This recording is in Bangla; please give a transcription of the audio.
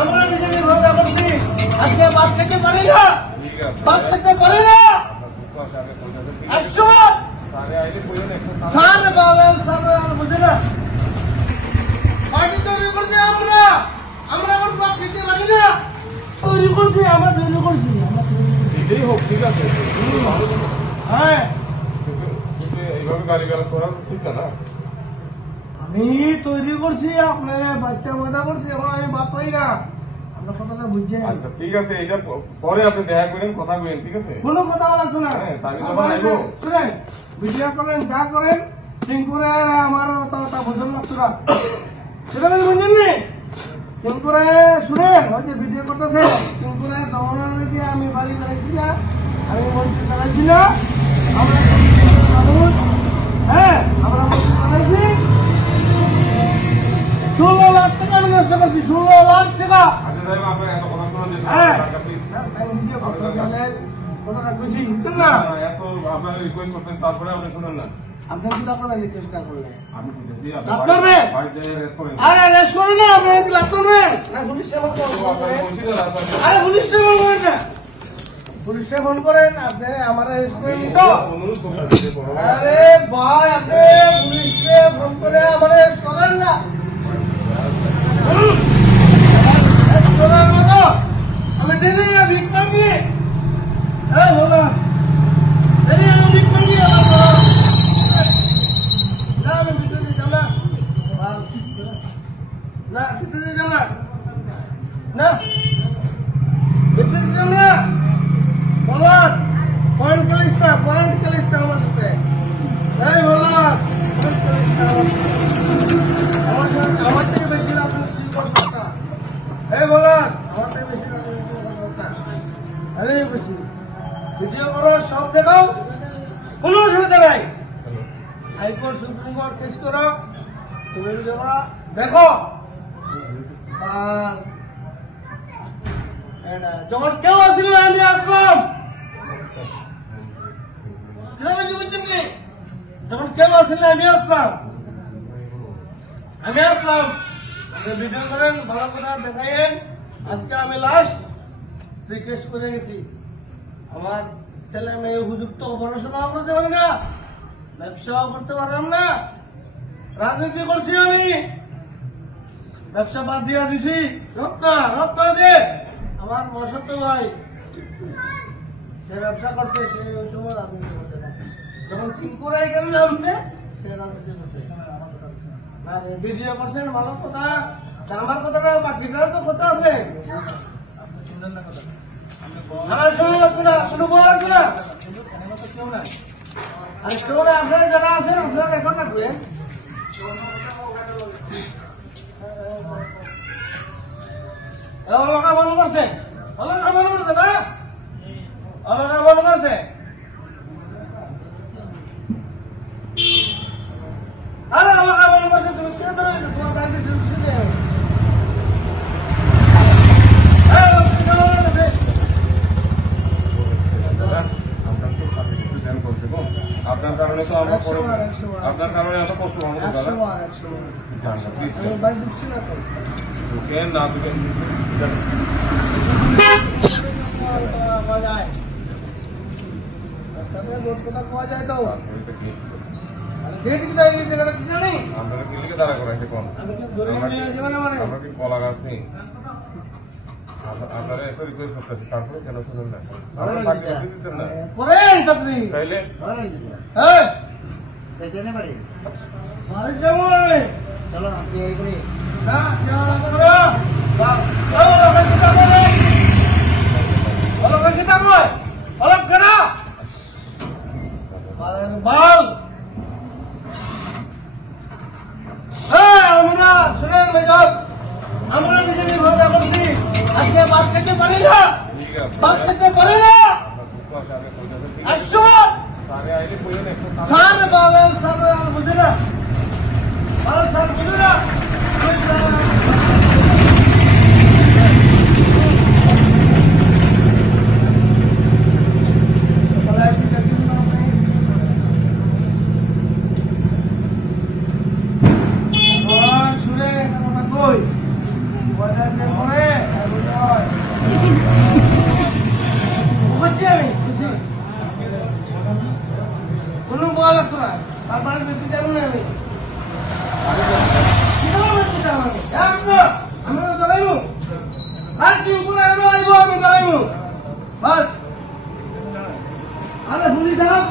আমরা বিজেপি ভোট করছি আজকে বাদ থেকে পারি না বাদ থেকে পারি না 100 স্যার বলেন স্যার বুঝে না পার্টি তৈরি করছি আমরা আমরা আমার বাদ থেকে পারি না তৈরি করছি আমরা তৈরি করছি এটাই হোক ঠিক আছে হ্যাঁ এইভাবে গালিগালাজ করা ঠিক না আমি তৈরি করছি আপনার বাচ্চা মজা করছি এখন আমি বাদ পাই না আপনার কথাটা বুঝছেন আচ্ছা ঠিক আছে এটা পরে আপনি দেখা করেন কথা বলেন ঠিক আছে কোনো কথা লাগতো না শুনেন ভিডিও করেন যা করেন সিংপুরে আমার তা বুঝুন লাগতো না সেটা তো বুঝছেন নি সিংপুরে শুনেন ওই যে ভিডিও করতেছে সিংপুরে দমনের দিকে আমি বাড়ি বেড়াইছি না আমি মন্ত্রী চালাইছি না আমরা মানুষ হ্যাঁ আমরা মন্ত্রী চালাইছি 16 লাখ টাকা আমি নষ্ট করছি 16 লাখ টাকা হ্যাঁ কথাটা খুশি বুঝছেন না এত আপনার রিকোয়েস্ট করতেন তারপরে আপনি শুনেন না আপনি কি আপনারা রিকোয়েস্ট করলেন আমি বুঝেছি লাভ করবেন আরে রেস্ট করুন না আপনি কি লাভ করবেন না পুলিশ সেবা করবেন আরে পুলিশ সেবা করেন না পুলিশে ফোন করেন আপনি আমার রেস্ট করেন তো আরে ভাই আপনি পুলিশে ফোন করে আমার রেস্ট করেন না করার মতো আমি দিদি ভিক মাগি হ্যাঁ বলো দিদি আমি ভিক মাগি না আমি ভিতরে যাব না না ভিতরে যাব না না ভিতরে যাব না বলার পয়েন্ট কালিস্তা আমার সাথে এই বলার আমার থেকে বেশি রাজনীতি করতে এই বলার আমার থেকে বেশি রাজনীতি করতে আরে বেশি ভিডিও করো সব দেখাও কোনো অসুবিধা নাই হাইকোর্ট সুপ্রিম কোর্ট কেস করো তুমি ভিডিও করো দেখো যখন কেউ আসিল আমি আসলাম যখন কেউ আসিল আমি আসলাম ভিডিও করেন ভালো কথা দেখাইন আজকে আমি লাস্ট রিকোয়েস্ট করে গেছি আমার ছেলে মেয়ে উপযুক্ত পড়াশোনাও করতে পারি না ব্যবসাও করতে পারলাম না রাজনীতি করছি আমি ব্যবসা বাদ দিয়া দিছি রক্ত দিয়ে আমার বসত ভাই সে ব্যবসা করছে সে ওই সময় রাজনীতি করতে না যখন টিঙ্কুরা এখানে নামছে সে রাজনীতি করছে না ভিডিও করছেন ভালো কথা আমার কথাটা বাকিটা তো কথা আছে আপনি শুনলেন না কথা শুনে লাগবে না কোনো বলা লাগবে না কেউ না আর কেউ না আছে যারা আছেন আপনারা এখন রাখবে অলগা মনে করছে না অলগা মনে করছে আরে অলগা মনে করছে তুমি কে ধরে তোমার বাইরে শুনে আপনার কারণে তো আমরা আপনার কারণে এত কষ্ট হবে না না দিবেন পাওয়া যায় তো আপনারা কি লিখে দাঁড়া করাইছে কোন আমরা কি কলা গাছ নেই আপনারা একটা রিকোয়েস্ট করতেছি তারপরে কেন শুনুন না আমরা চাকরি দিতেন না তাইলে চলো আমরা বিজেপি ভোট করছি আজকে বাদ থেকে পারি না বাদ থেকে পারি না 100 স্যার বলেন স্যার বুঝে না স্যার বুঝে না কোনো বলা লাগতো না তারপরে বেশি যাবো না আমি আমি দাঁড়াইবো আর কি উপরে আইব আমি দাঁড়াইবো বাস আরে পুলিশ সাহেব